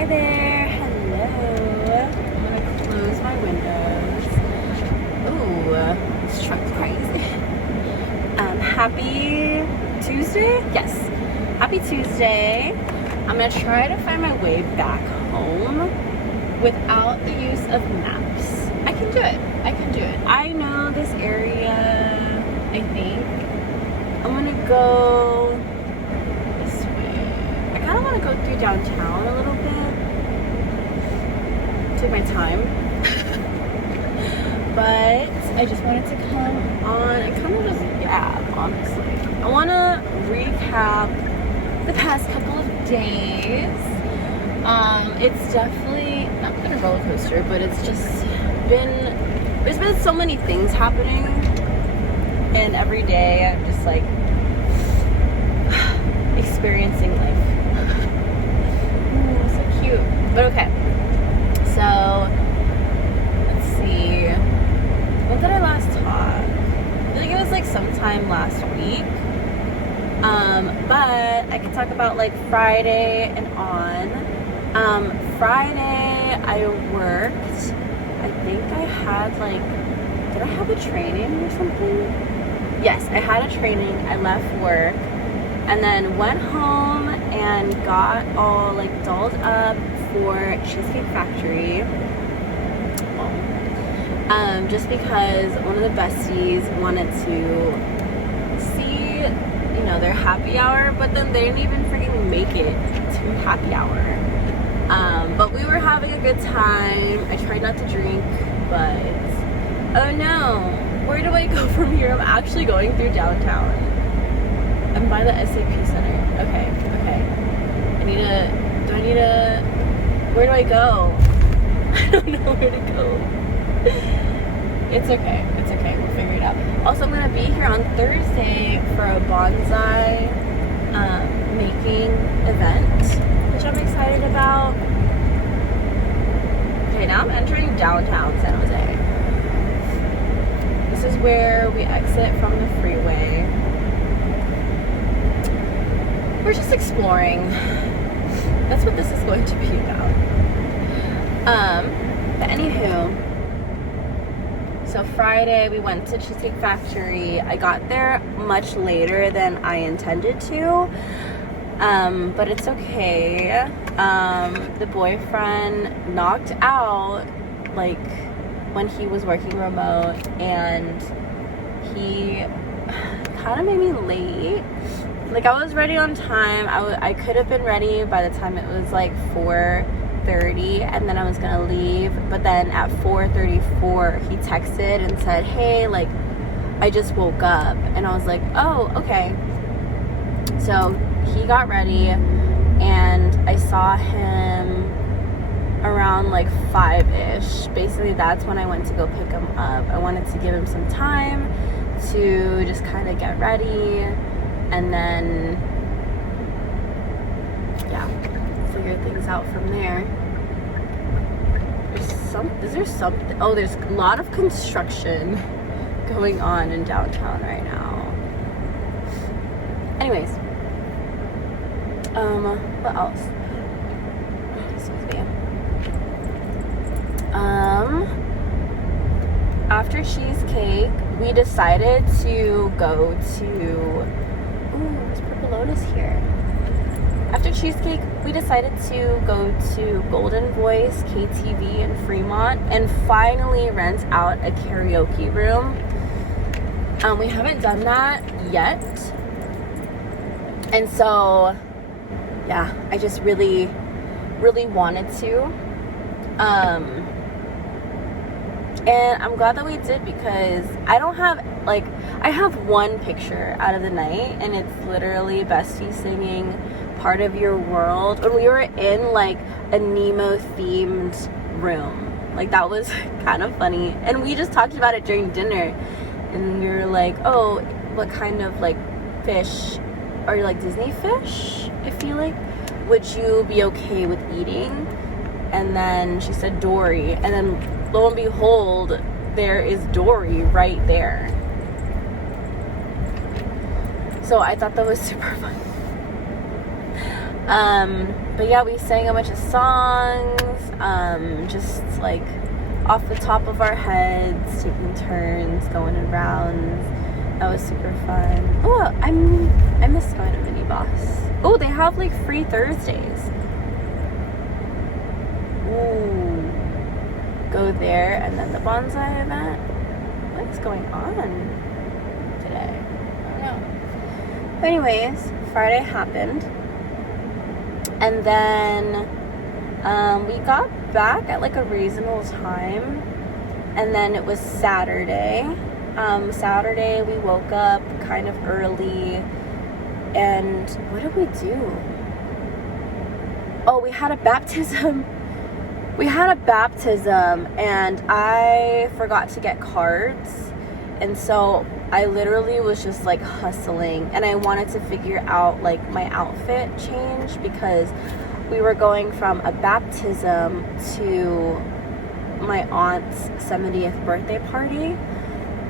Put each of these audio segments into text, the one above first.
Hi there. Hello. I'm gonna close my windows. Ooh, this truck's crazy. Happy Tuesday? Yes. Happy Tuesday. I'm gonna try to find my way back home without the use of maps. I can do it. I can do it. I know this area, I think. I'm gonna go this way. I kind of want to go through downtown a little bit. Take my time. But I just wanted to come on and kind of just gab, honestly. I want to recap the past couple of days. It's definitely not been a roller coaster, but it's just been, there's been so many things happening, and every day I'm just like experiencing life. Ooh, so cute. But okay, so let's see, when did I last talk? I feel like it was like sometime last week. But I can talk about like Friday and on. Friday I worked. I think I had like, did I have a training or something? Yes, I had a training. I left work and then went home and got all like dolled up for Cheesecake Factory. Just because one of the besties wanted to see, you know, their happy hour, but then they didn't even freaking make it to happy hour. But we were having a good time. I tried not to drink, but oh no, where do I go from here? I'm actually going through downtown. I'm by the SAP Center. Okay. Where do I go? I don't know where to go. It's okay, we'll figure it out. Also, I'm gonna be here on Thursday for a bonsai making event, which I'm excited about. Okay, now I'm entering downtown San Jose. This is where we exit from the freeway. We're just exploring. That's what this is going to be about. But anywho, so Friday we went to Cheesecake Factory. I got there much later than I intended to, but it's okay. The boyfriend knocked out like when he was working remote, and he kind of made me late. Like, I was ready on time. I could have been ready by the time it was like 4:30, and then I was gonna leave. But then at 4:34 he texted and said, hey, like, I just woke up. And I was like, oh, okay. So he got ready and I saw him around like 5-ish. Basically that's when I went to go pick him up. I wanted to give him some time to just kind of get ready and then figure things out from there. Is there something? Oh, there's a lot of construction going on in downtown right now. Anyways, what else? Excuse me. After Cheesecake, we decided to go to, ooh, there's Purple Lotus here. After Cheesecake, we decided to go to Golden Voice KTV in Fremont and finally rent out a karaoke room. We haven't done that yet. And so, yeah, I just really, really wanted to. And I'm glad that we did, because I don't have, like, I have one picture out of the night, and it's literally Bestie singing Part of Your World. And we were in, like, a Nemo themed room. Like, that was kind of funny. And we just talked about it during dinner. And we were like, oh, what kind of, like, fish, are you like Disney fish, I feel like, would you be okay with eating? And then she said Dory. And then lo and behold, there is Dory right there. So I thought that was super fun. But yeah, we sang a bunch of songs, just like off the top of our heads, taking turns, going in rounds. That was super fun. Oh, I miss going to Mini Boss. Oh, they have like free Thursdays. Ooh. Go there, and then the bonsai event. What's going on today? I don't know. But anyways, Friday happened. And then we got back at like a reasonable time. And then it was Saturday. Saturday we woke up kind of early. And what did we do? Oh, we had a baptism. We had a baptism and I forgot to get cards. And so I literally was just like hustling, and I wanted to figure out like my outfit change because we were going from a baptism to my aunt's 70th birthday party.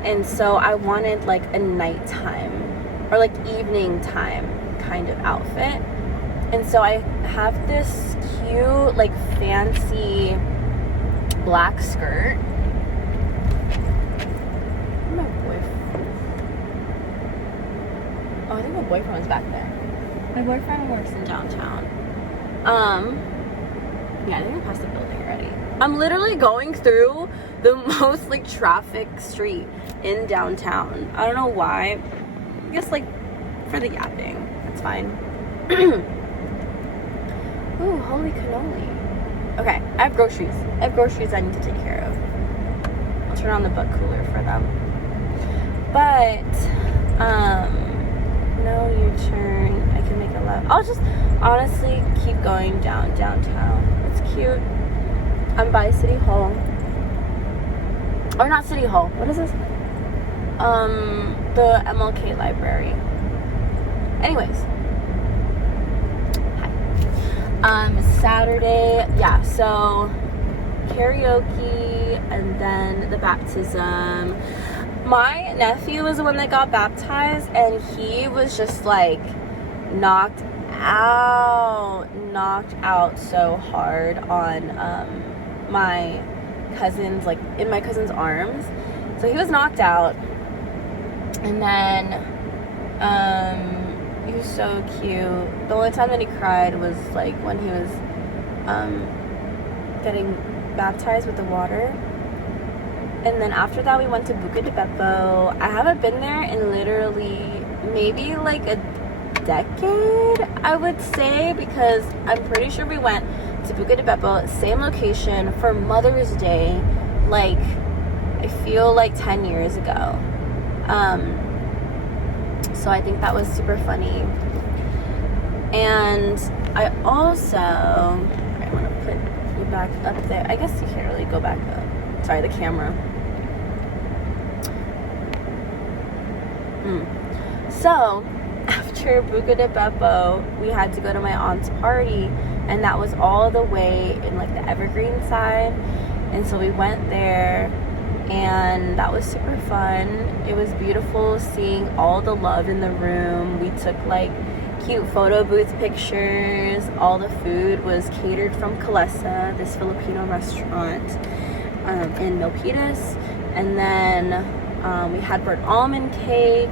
And so I wanted like a nighttime or like evening time kind of outfit. And so I have this cute, like fancy black skirt. My boyfriend. Oh, I think my boyfriend was back there. My boyfriend works in downtown. Yeah, I think I passed the building already. I'm literally going through the most like traffic street in downtown. I don't know why. I guess like for the yapping. That's fine. Ooh, holy cannoli. Okay, I have groceries. I need to take care of. I'll turn on the book cooler for them. But, no U-turn. I can make a left. I'll just honestly keep going downtown. It's cute. I'm by City Hall. Or not City Hall. What is this? The MLK Library. Anyways. Saturday, yeah, so karaoke and then the baptism. My nephew was the one that got baptized, and he was just like knocked out so hard on my cousin's, like in my cousin's arms. So he was knocked out, and then he was so cute. The only time that he cried was like when he was getting baptized with the water. And then after that we went to Buca di Beppo. I haven't been there in literally maybe like a decade, I would say, because I'm pretty sure we went to Buca di Beppo, same location, for Mother's Day, like I feel like 10 years ago. So I think that was super funny. And I also, I want to put you back up there. I guess you can't really go back up. Sorry, the camera. So after Buca di Beppo, we had to go to my aunt's party, and that was all the way in like the Evergreen side. And so we went there, and that was super fun. It was beautiful seeing all the love in the room. We took like cute photo booth pictures. All the food was catered from Kalesa, this Filipino restaurant in Milpitas. And then we had burnt almond cake.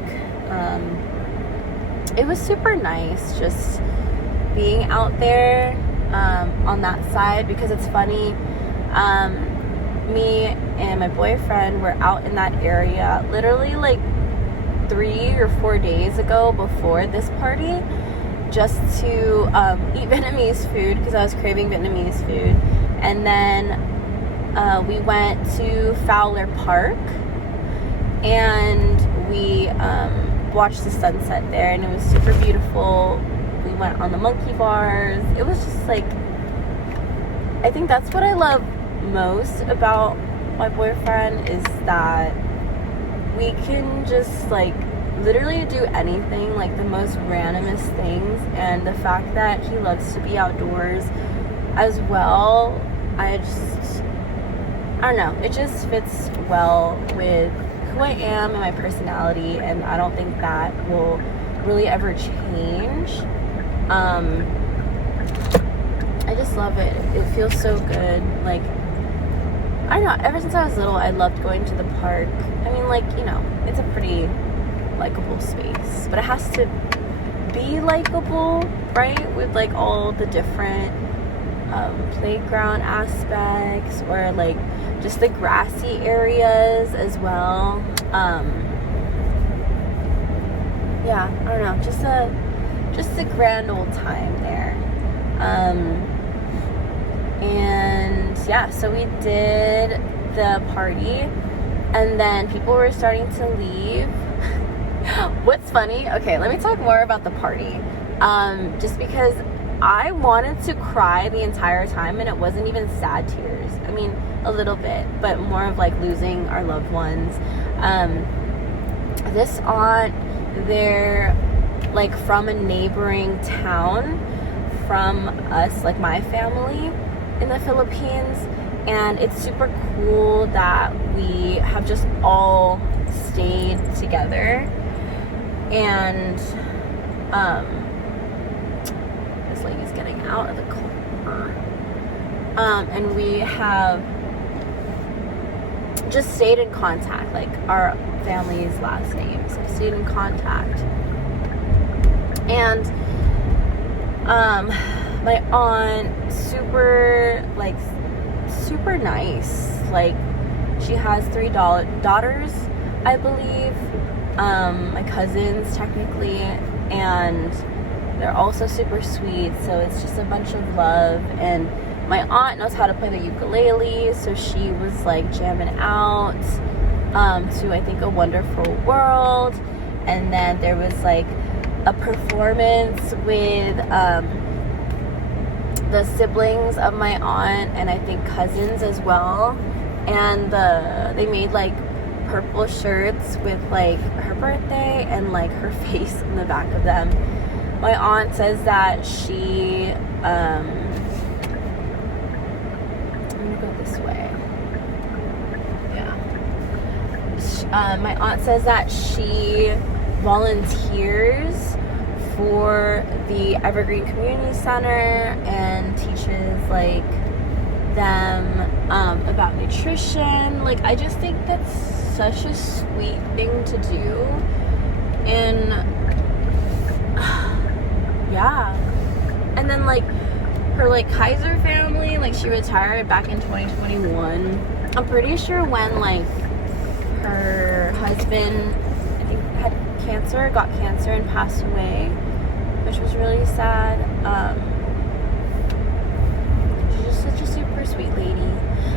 It was super nice just being out there on that side, because it's funny, me and my boyfriend were out in that area literally like 3 or 4 days ago before this party, just to eat Vietnamese food because I was craving Vietnamese food. And then we went to Fowler Park, and we watched the sunset there, and it was super beautiful. We went on the monkey bars. It was just like, I think that's what I love most about my boyfriend, is that we can just like literally do anything, like the most randomest things. And the fact that he loves to be outdoors as well, I don't know, it just fits well with who I am and my personality, and I don't think that will really ever change. just love it. It feels so good. Like, I don't know, ever since I was little, I loved going to the park. I mean, like, you know, it's a pretty likable space, but it has to be likable, right? With like all the different playground aspects, or like just the grassy areas as well. Yeah, I don't know, just a grand old time there. And yeah, so we did the party, and then people were starting to leave. What's funny, okay, let me talk more about the party. Just because I wanted to cry the entire time, and it wasn't even sad tears. I mean, a little bit, but more of like losing our loved ones. This aunt, they're like from a neighboring town from us, like my family in the Philippines, and it's super cool that we have just all stayed together. And this lady's getting out of the car, and we have just stayed in contact, like our family's last names have stayed in contact. And my aunt, super nice. Like, she has 3 daughters, I believe, my cousins technically, and they're also super sweet. So it's just a bunch of love. And my aunt knows how to play the ukulele, so she was like jamming out to, I think, A Wonderful World. And then there was like a performance with the siblings of my aunt, and I think cousins as well. And they made like purple shirts with like her birthday and like her face in the back of them. My aunt says that she I'm gonna go this way. Yeah. My aunt says that she volunteers for the Evergreen Community Center and teaches like them about nutrition. Like, I just think that's such a sweet thing to do. And yeah. And then like her like Kaiser family, like she retired back in 2021. I'm pretty sure when like her husband, I think, got cancer and passed away, which was really sad. She's just such a super sweet lady.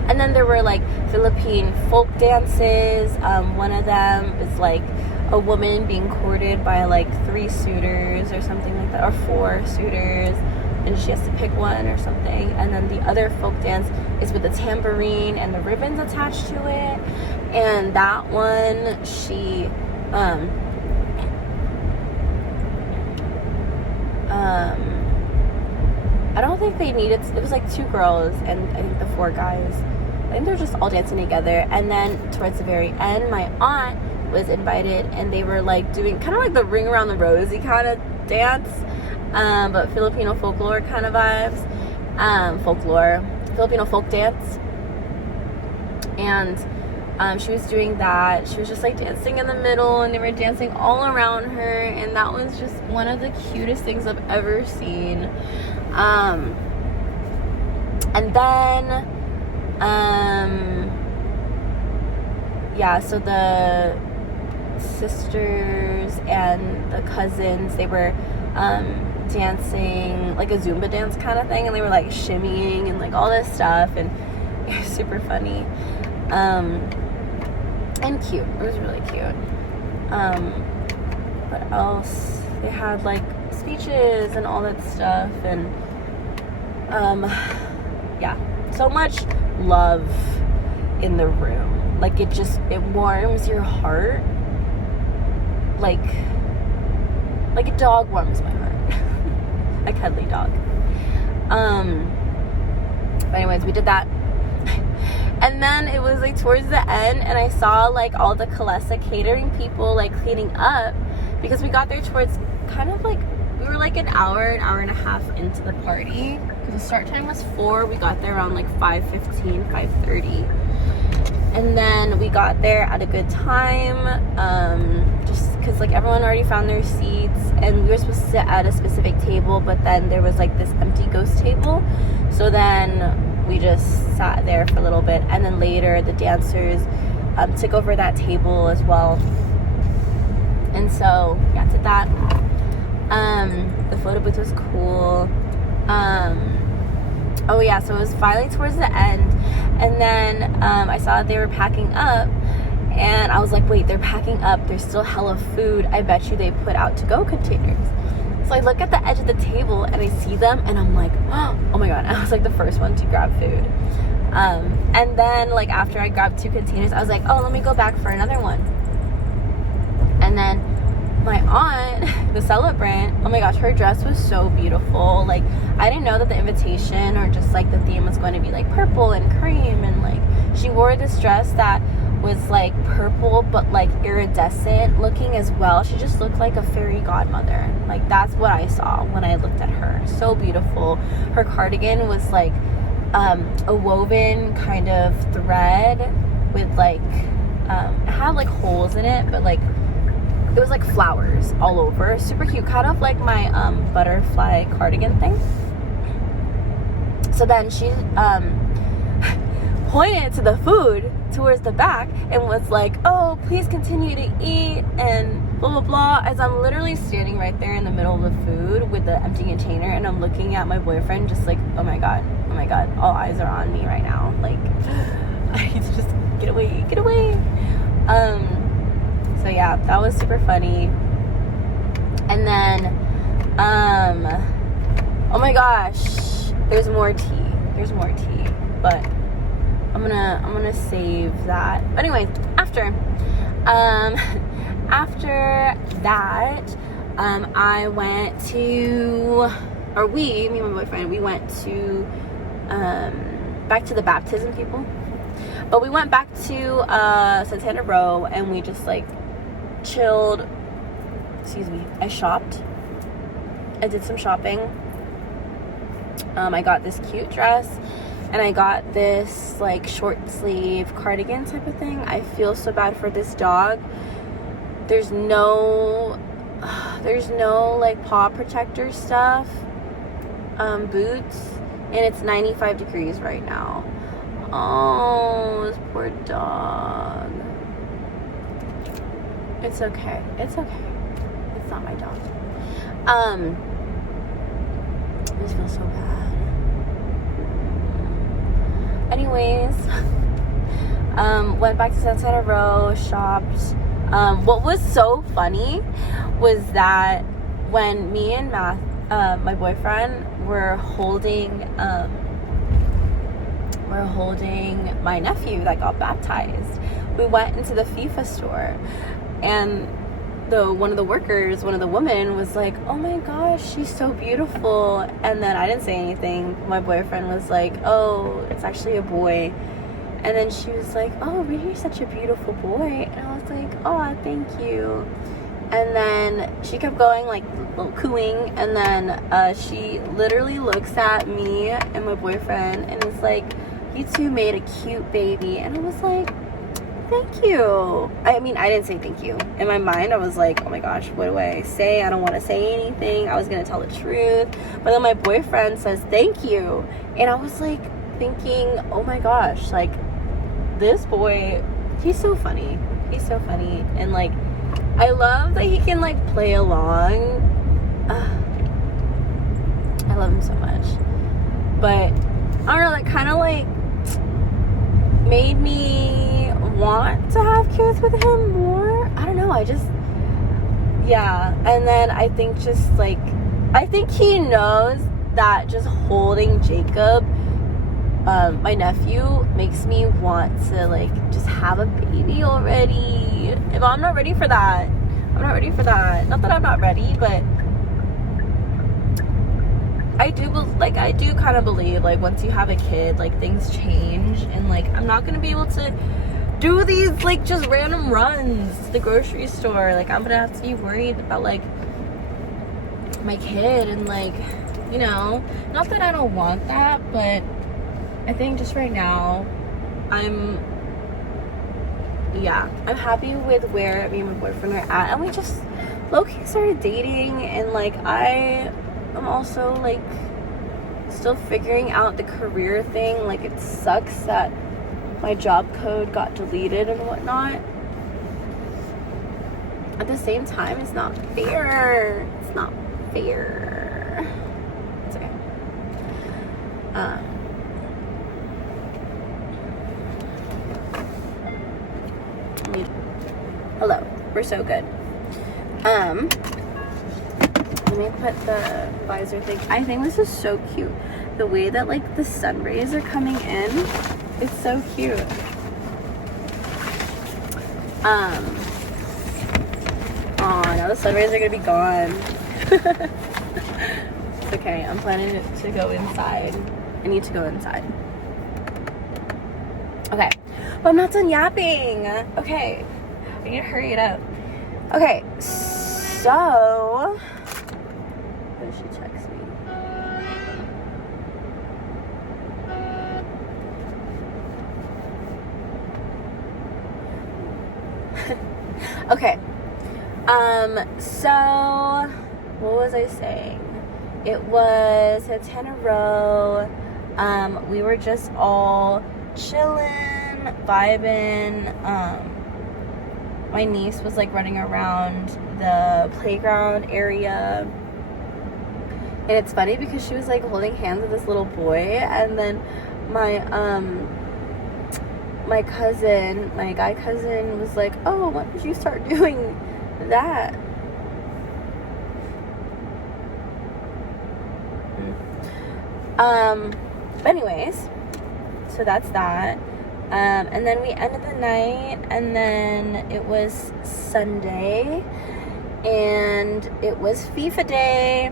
And then there were like Philippine folk dances. One of them is like a woman being courted by like 3 suitors or something like that, or 4 suitors, and she has to pick one or something. And then the other folk dance is with a tambourine and the ribbons attached to it. And that one, she I don't think they needed, it was like 2 girls and I think the 4 guys. I think they're just all dancing together. And then towards the very end, my aunt was invited, and they were like doing kind of like the Ring Around the Rosie kind of dance, but Filipino folklore kind of vibes. Filipino folk dance. And she was doing that. She was just like dancing in the middle, and they were dancing all around her, and that was just one of the cutest things I've ever seen. And then yeah, so the sisters and the cousins, they were dancing like a Zumba dance kind of thing, and they were like shimmying and like all this stuff, and it was super funny and cute. It was really cute. What else? They had like speeches and all that stuff, and yeah, so much love in the room. Like, it warms your heart like a dog warms my heart. A cuddly dog. But anyways, we did that. And then it was like towards the end, and I saw like all the Kalesa catering people like cleaning up, because we got there towards kind of like, we were like an hour and a half into the party. because the start time was 4. We got there around like 5:15, 5:30. And then we got there at a good time, just because like everyone already found their seats, and we were supposed to sit at a specific table, but then there was like this empty ghost table. So then we just sat there for a little bit, and then later the dancers took over that table as well. And so yeah, did that. The photo booth was cool. Oh yeah, so it was finally towards the end, and then I saw that they were packing up, and I was like, wait, they're packing up, there's still hella food, I bet you they put out to-go containers. So I look at the edge of the table and I see them, and I'm like, oh my god, I was like the first one to grab food. And then like after I grabbed 2 containers, I was like, oh, let me go back for another one. And then my aunt, the celebrant, oh my gosh, her dress was so beautiful. Like, I didn't know that the invitation or just like the theme was going to be like purple and cream, and like she wore this dress that was like purple but like iridescent looking as well. She just looked like a fairy godmother. Like, that's what I saw when I looked at her. So beautiful. Her cardigan was like a woven kind of thread with like it had like holes in it, but like it was like flowers all over. Super cute, kind of like my butterfly cardigan thing. So then she pointed to the food towards the back and was like, oh, please continue to eat and blah blah blah, as I'm literally standing right there in the middle of the food with the empty container, and I'm looking at my boyfriend just like, oh my god, all eyes are on me right now. Like, I need to just get away. So yeah, that was super funny. And then oh my gosh, there's more tea, but I'm gonna save that. But anyway, after that, I went to, or me and my boyfriend, we went to back to the baptism people. But we went back to Santana Row, and we just like chilled. I shopped. I did some shopping. I got this cute dress, and I got this like short sleeve cardigan type of thing. I feel so bad for this dog. There's no like paw protector stuff, boots, and it's 95 degrees right now. Oh, this poor dog. It's okay. It's not my dog. I just feel so bad. Anyways, went back to Santana Row, shopped. What was so funny was that when me and my boyfriend were holding my nephew that got baptized, we went into the FIFA store, and one of the women was like, oh my gosh, she's so beautiful. And then I didn't say anything. My boyfriend was like, oh, it's actually a boy. And then she was like, oh, you're such a beautiful boy. And I was like, oh, thank you. And then she kept going, like, little cooing, and then she literally looks at me and my boyfriend and is like, you two made a cute baby. And I was like, thank you. I mean, I didn't say thank you. In my mind, I was like, oh my gosh, what do I say? I don't want to say anything. I was going to tell the truth. But then my boyfriend says thank you. And I was like thinking, oh my gosh, like, this boy, he's so funny. And like, I love that he can like play along. I love him so much. But I don't know, that kind of like made me want to have kids with him more. I don't know, yeah. And then I think he knows that just holding Jacob, my nephew, makes me want to like just have a baby already. But I'm not ready for that. Not that I'm not ready, but I do kind of believe like once you have a kid, like things change, and like I'm not gonna be able to do these like just random runs to the grocery store. Like, I'm gonna have to be worried about like my kid and like you know, not that I don't want that, but I think just right now I'm happy with where me and my boyfriend are at, and we just low-key started dating, and like I am also like still figuring out the career thing. Like, it sucks that my job code got deleted and whatnot. At the same time, it's not fair. It's not fair. It's okay. Hello. We're so good. Let me put the visor thing. I think this is so cute. The way that like the sun rays are coming in, it's so cute. Oh, now the sun rays are gonna be gone. It's okay. I'm planning to go inside. I need to go inside. Okay, but I'm not done yapping. Okay, I need to hurry it up. Okay, so what did she text me? Okay. So what was I saying? It was a 10 in a row. We were just all chilling, vibing. My niece was like running around the playground area, and it's funny because she was like holding hands with this little boy, and then my cousin, my guy cousin, was like, oh, why don't you start doing that? But anyways, so that's that. And then we ended the night, and then it was Sunday, and it was FIFA day.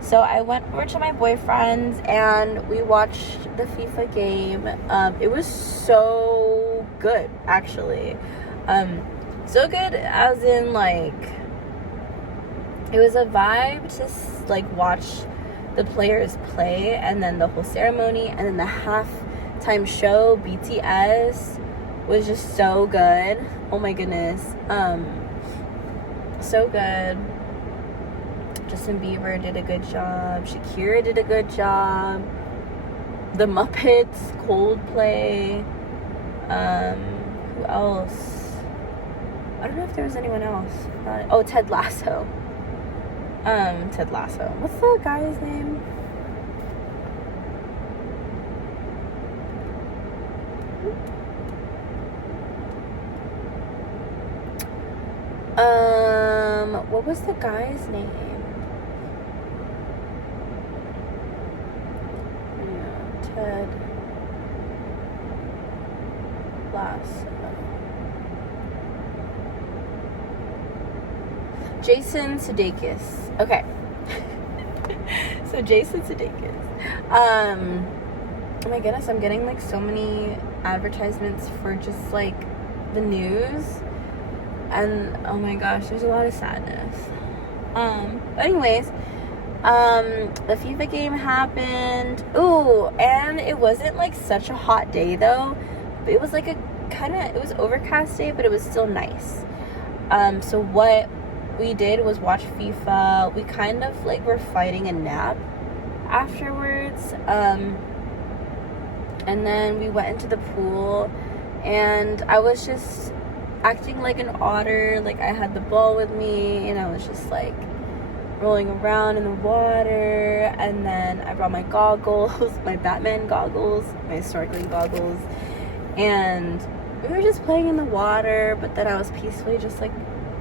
So I went over to my boyfriend's, and we watched the FIFA game. It was so good, actually. So good as in, like, it was a vibe to, like, watch the players play, and then the whole ceremony, and then the halftime show, BTS, was just so good. Oh my goodness. So good. Justin Bieber did a good job. Shakira did a good job. The Muppets, Coldplay. Who else? I don't know if there was anyone else. Oh, Ted Lasso. Ted Lasso. What's the guy's name? What was the guy's name? Ted Lasso. Jason Sudeikis. Okay. So Jason Sudeikis. Oh my goodness, I'm getting like so many advertisements for just like the news, and oh my gosh, there's a lot of sadness. But anyways, the FIFA game happened. Ooh, and it wasn't like such a hot day though. It was like a it was overcast day, but it was still nice. So what we did was watch FIFA. We kind of like were fighting a nap afterwards. And then we went into the pool, and I was just acting like an otter. Like, I had the ball with me, and I was just like rolling around in the water. And then I brought my goggles, my Batman goggles, my snorkeling goggles, and we were just playing in the water. But then I was peacefully just like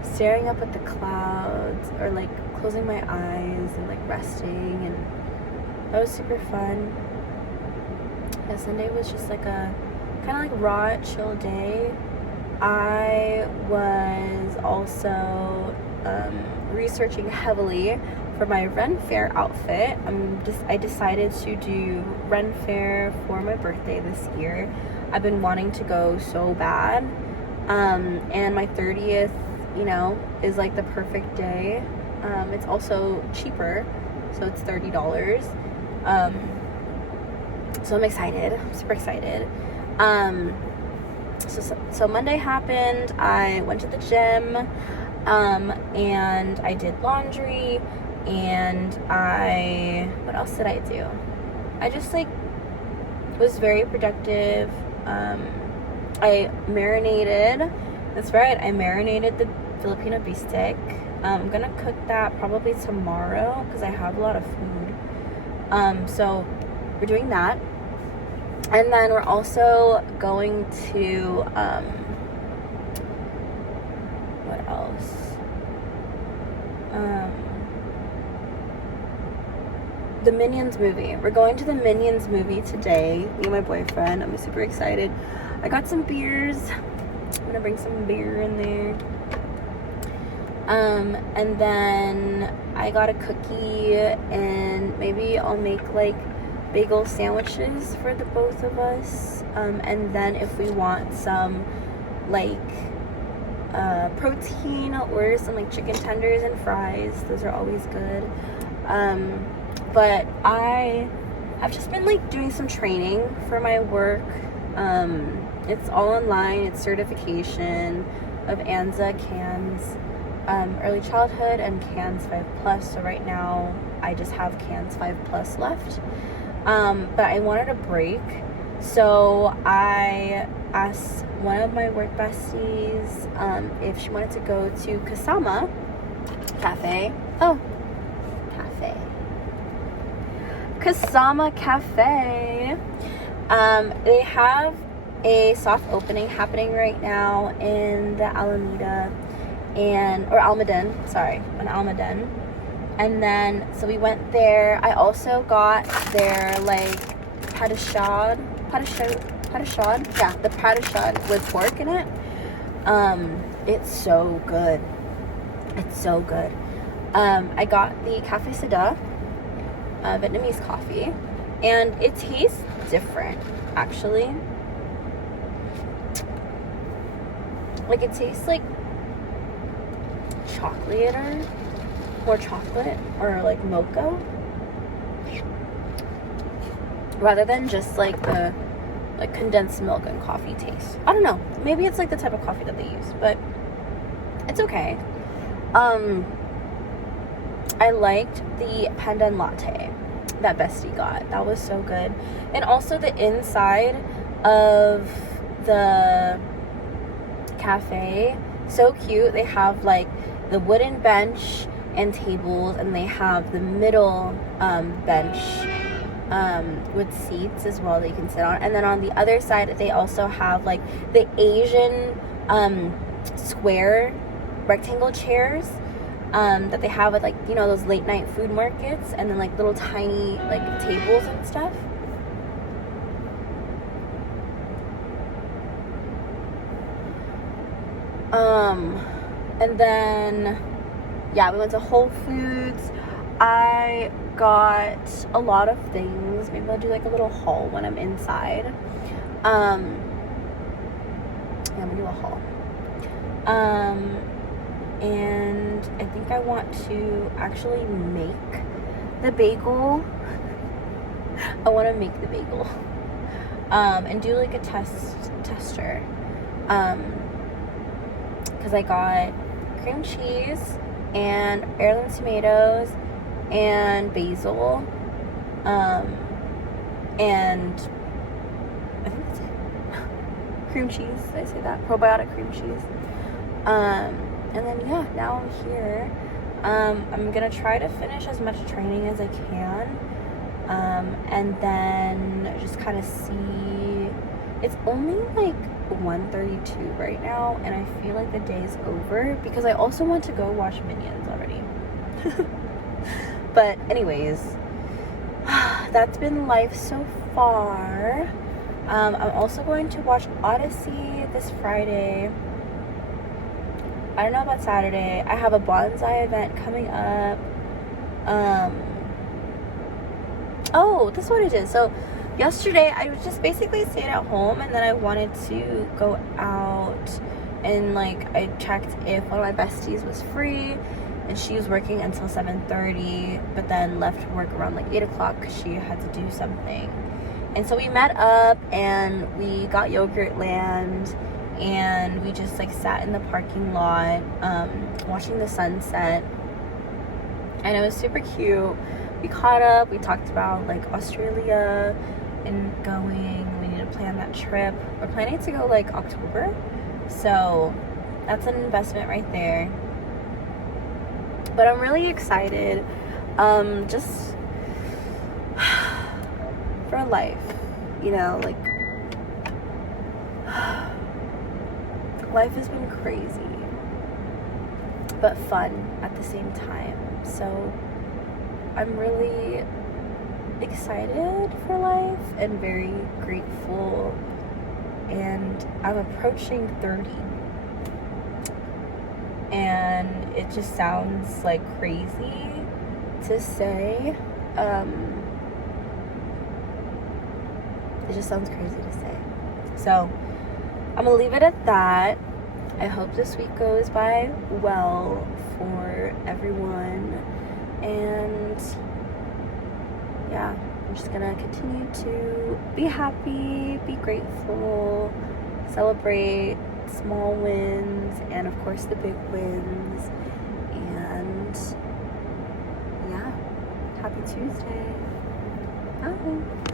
staring up at the clouds, or like closing my eyes and like resting, and that was super fun. Yeah, Sunday was just like a kind of like raw, chill day. I was also researching heavily for my Ren Fair outfit. I decided to do Ren Fair for my birthday this year. I've been wanting to go so bad, and my 30th, you know, is like the perfect day. It's also cheaper, so it's $30. So I'm excited. I'm super excited. So Monday happened. I went to the gym, and I did laundry, and what else did I do? I just was very productive. I marinated. That's right. I marinated the Filipino beef stick. I'm gonna cook that probably tomorrow because I have a lot of food. So we're doing that. And then we're also going to, what else? The Minions movie. We're going to the Minions movie today, me and my boyfriend. I'm super excited. I got some beers. I'm gonna bring some beer in there. And then I got a cookie, and maybe I'll make bagel sandwiches for the both of us. And then if we want some protein, I'll order some chicken tenders and fries. Those are always good. But I've just been doing some training for my work. It's all online. It's certification of ANZA, CANS, early childhood, and CANS 5+. So right now I just have CANS 5+ left. But I wanted a break, so I asked one of my work besties if she wanted to go to Kasama Cafe. Kasama Cafe. They have a soft opening happening right now in the Alameda Almaden, in Almaden. And then, so we went there. I also got their patishad. Yeah, the patishad with pork in it. It's so good. I got the Cafe Seda, Vietnamese coffee, and it tastes different, actually. It tastes like chocolate, more chocolate, or mocha, rather than just the condensed milk and coffee taste. I don't know, maybe it's the type of coffee that they use, but it's okay. I liked the pandan latte that Bestie got. That was so good. And also the inside of the cafe, so cute. They have the wooden bench and tables, and they have the middle bench with seats as well that you can sit on. And then on the other side they also have the Asian square rectangle chairs that they have at those late night food markets, and then little tiny tables and stuff. And then yeah, we went to Whole Foods. I got a lot of things. Maybe I'll do a little haul when I'm inside. Yeah, I'm gonna do a haul. And I think I want to actually make the bagel. I want to make the bagel. And do a tester. Because I got cream cheese and heirloom tomatoes and basil. And I think that's it. Cream cheese, did I say that? Probiotic cream cheese. And then yeah, now I'm here. I'm gonna try to finish as much training as I can, and then just kind of see. It's only 1:32 right now, and I feel the day's over because I also want to go watch Minions already. But anyways, that's been life so far. I'm also going to watch Odyssey this Friday. I don't know about Saturday. I have a bonsai event coming up. Oh, that's what it is. So yesterday I was just basically staying at home, and then I wanted to go out, and I checked if one of my besties was free, and she was working until 7:30, but then left work around like 8 o'clock because she had to do something. And so we met up and we got Yogurtland, and we just like sat in the parking lot watching the sunset, and it was super cute. We caught up, we talked about like Australia and going. We need to plan that trip. We're planning to go like October, so that's an investment right there. But I'm really excited just for life, you know, like life has been crazy but fun at the same time. So I'm really excited for life and very grateful, and I'm approaching 30, and it just sounds like crazy to say. It just sounds crazy to say. So I'm gonna leave it at that. I hope this week goes by well for everyone, and yeah, I'm just gonna continue to be happy, be grateful, celebrate small wins, and of course the big wins. And yeah, happy Tuesday. Bye.